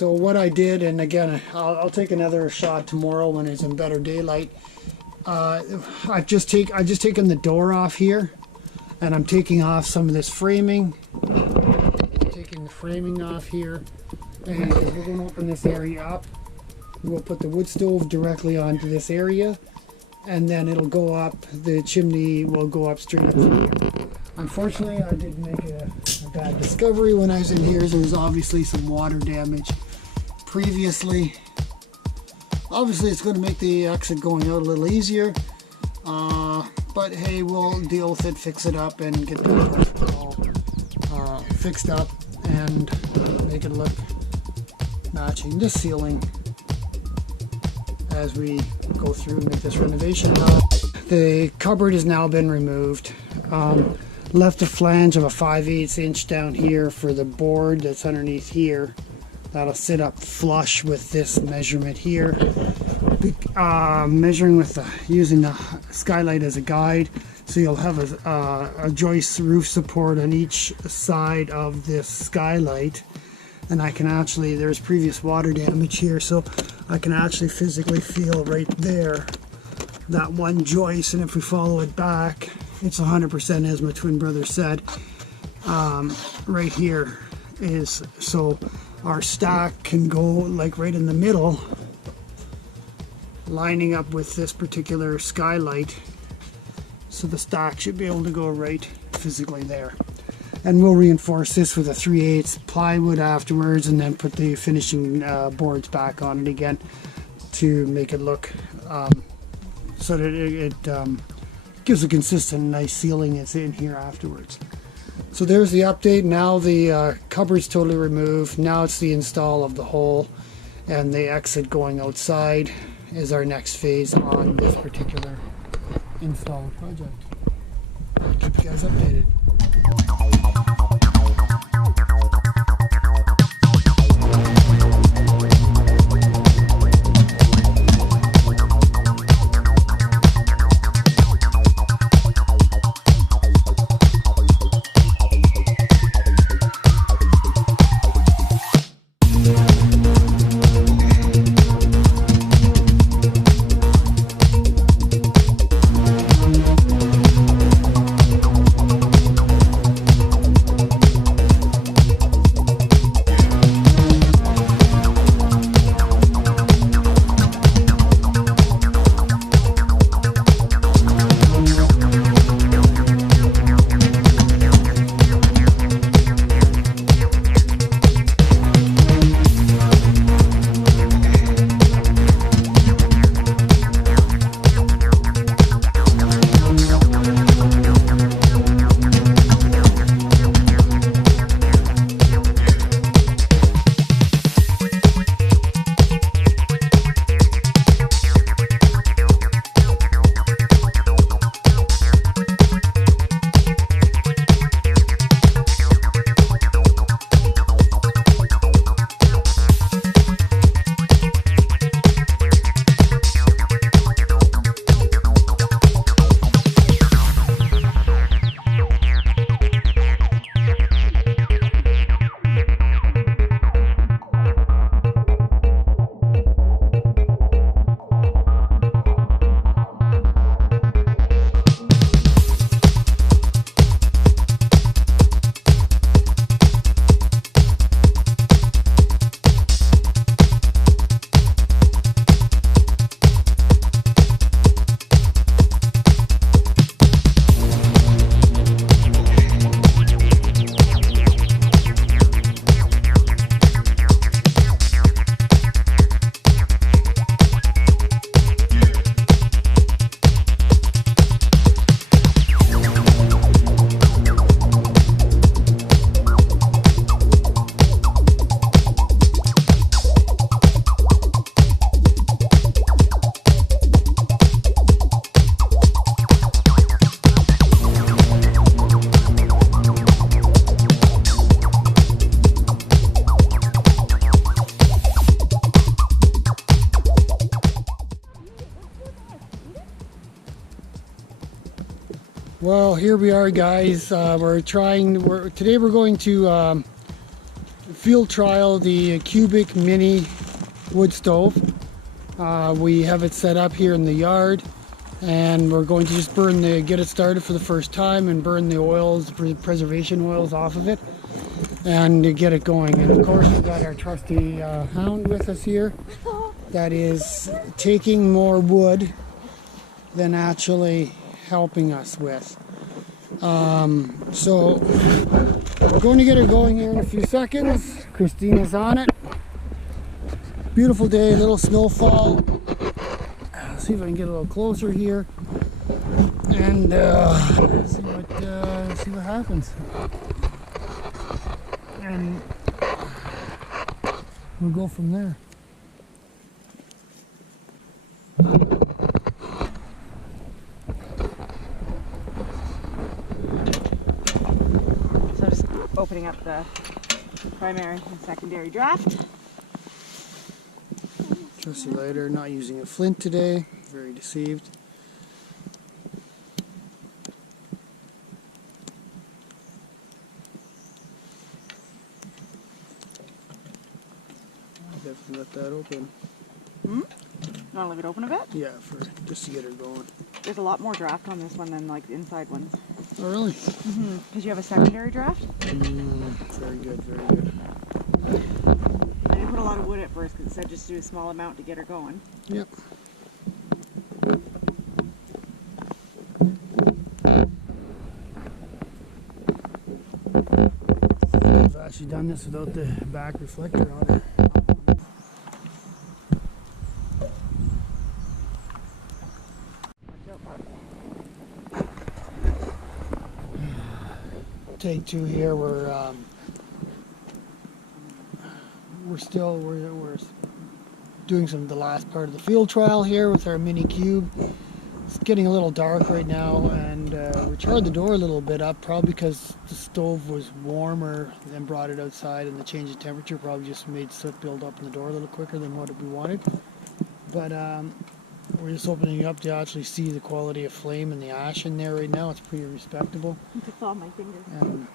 So what I did, and again, I'll take another shot tomorrow when it's in better daylight. I've just taken the door off here, and I'm taking off some of this framing. Taking the framing off here, and we're going to open this area up. We'll put the wood stove directly onto this area, and then it'll go up. The chimney will go up straight up through here. Unfortunately, I did make a bad discovery when I was in here. There was obviously some water damage previously. Obviously, it's going to make the exit going out a little easier, but hey, we'll deal with it, fix it up, and get that all fixed up and make it look matching this ceiling as we go through and make this renovation. The cupboard has now been removed. Left a flange of a 5/8 inch down here for the board that's underneath here. That'll sit up flush with this measurement here. Measuring with using the skylight as a guide, so you'll have a joist roof support on each side of this skylight. And I can actually, there's previous water damage here, so I can actually physically feel right there that one joist, and if we follow it back, it's 100% as my twin brother said. Right here is, so our stack can go like right in the middle, lining up with this particular skylight, so the stack should be able to go right physically there. And we'll reinforce this with a 3/8 plywood afterwards, and then put the finishing boards back on it again to make it look so that it gives a consistent nice ceiling that's in here afterwards. So there's the update. Now the cupboard's totally removed. Now it's the install of the hole, and the exit going outside is our next phase on this particular install project. I'll keep you guys updated. Well, here we are, guys. Today we're going to field trial the Cubic Mini wood stove. We have it set up here in the yard, and we're going to just get it started for the first time and burn the oils, the preservation oils off of it, and to get it going. And of course we've got our trusty hound with us here that is taking more wood than actually helping us with. So we're going to get her going here in a few seconds. Christina's on it. Beautiful day, little snowfall. Let's see if I can get a little closer here and see what happens. And we'll go from there. So just opening up the primary and secondary draft. Trusty lighter, not using a flint today. Very deceived. I'll definitely let that open. You want to leave it open a bit? Yeah, just to get her going. There's a lot more draft on this one than like the inside ones. Oh, really? Because you have a secondary draft. Very good, very good. I didn't put a lot of wood at first because it said just do a small amount to get her going. Yep. I've actually done this without the back reflector on it. Take two here. We're doing the last part of the field trial here with our mini cube. It's getting a little dark right now, and we charred the door a little bit up, probably because the stove was warmer and brought it outside, and the change in temperature probably just made soot build up in the door a little quicker than what we wanted. But we're just opening it up to actually see the quality of flame and the ash in there right now. It's pretty respectable. It's all my fingers. And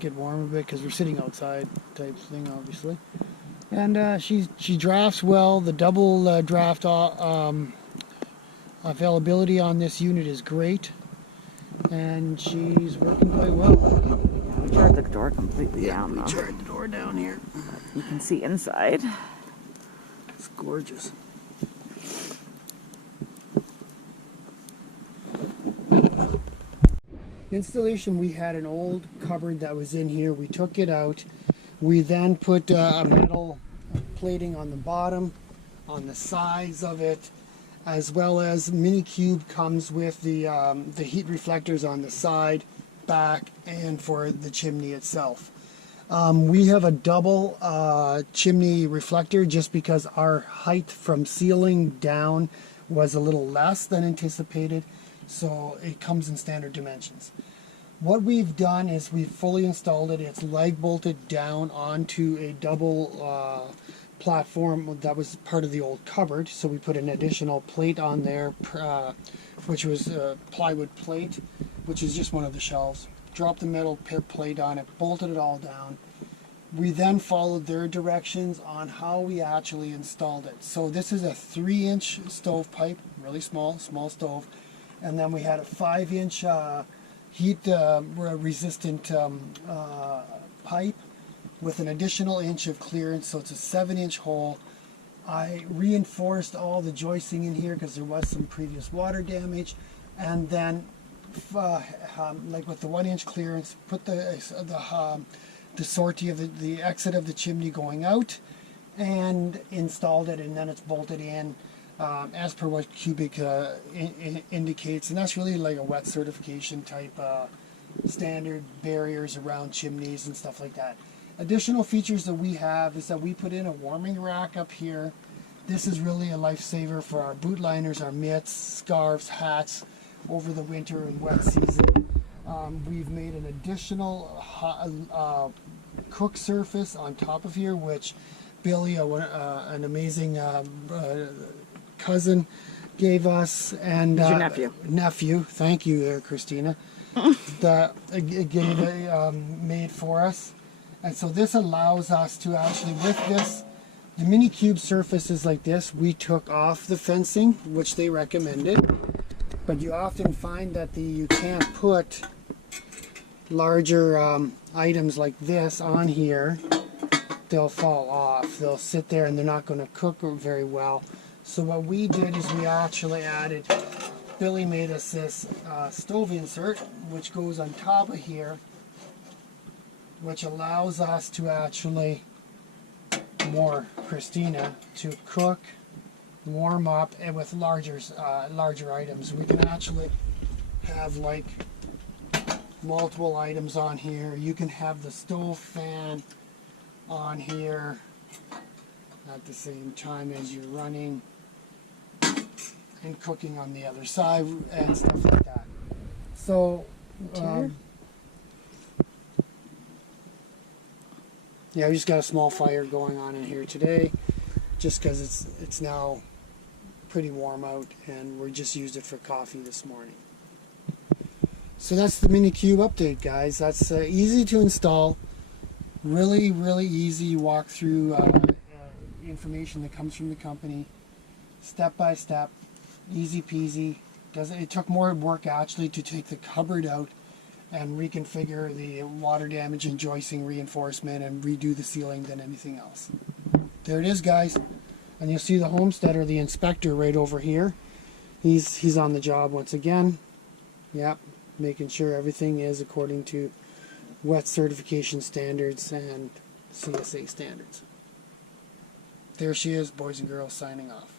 get warm a bit because we're sitting outside type thing, obviously. And she drafts well. The double draft availability on this unit is great, and she's working quite well. Yeah, we charred the door completely down though. We charred the door down here. You can see inside. It's gorgeous. Installation, we had an old cupboard that was in here. We took it out. We then put a metal plating on the bottom, on the sides of it, as well as Mini Cube comes with the heat reflectors on the side, back, and for the chimney itself. We have a double chimney reflector just because our height from ceiling down was a little less than anticipated, so it comes in standard dimensions. What we've done is we've fully installed it. It's leg bolted down onto a double platform that was part of the old cupboard, so we put an additional plate on there, which was a plywood plate, which is just one of the shelves. Dropped the metal plate on it, bolted it all down. We then followed their directions on how we actually installed it. So this is a 3-inch stovepipe, really small stove, and then we had a 5-inch heat resistant pipe with an additional inch of clearance, so it's a 7-inch hole. I reinforced all the joisting in here because there was some previous water damage, and then like with the 1-inch clearance, put the sortie of the exit of the chimney going out, and installed it, and then it's bolted in as per what Cubic indicates, and that's really like a wet certification type standard barriers around chimneys and stuff like that. Additional features that we have is that we put in a warming rack up here. This is really a lifesaver for our boot liners, our mitts, scarves, hats over the winter and wet season. We've made an additional cook surface on top of here, which Billy, an amazing cousin, gave us, and your nephew. Nephew, thank you, Christina. That made for us, And so this allows us to actually, with this, the mini cube surfaces like this, we took off the fencing, which they recommended. But you often find that you can't put larger items like this on here. They'll fall off. They'll sit there and they're not going to cook very well. So what we did is we actually added, Billy made us this stove insert, which goes on top of here, which allows us to actually, more Christina, to cook, warm up, and with larger items. We can actually have like multiple items on here. You can have the stove fan on here at the same time as you're running and cooking on the other side and stuff like that. So yeah, we just got a small fire going on in here today, just because it's now pretty warm out, and we just used it for coffee this morning. So that's the mini cube update, guys. That's easy to install, really easy. You walk through information that comes from the company, step by step, easy peasy. It took more work actually to take the cupboard out and reconfigure the water damage and joisting reinforcement and redo the ceiling than anything else. There it is, guys. And you'll see the homesteader, the inspector, right over here. He's on the job once again. Yep, making sure everything is according to WET certification standards and CSA standards. There she is, boys and girls, signing off.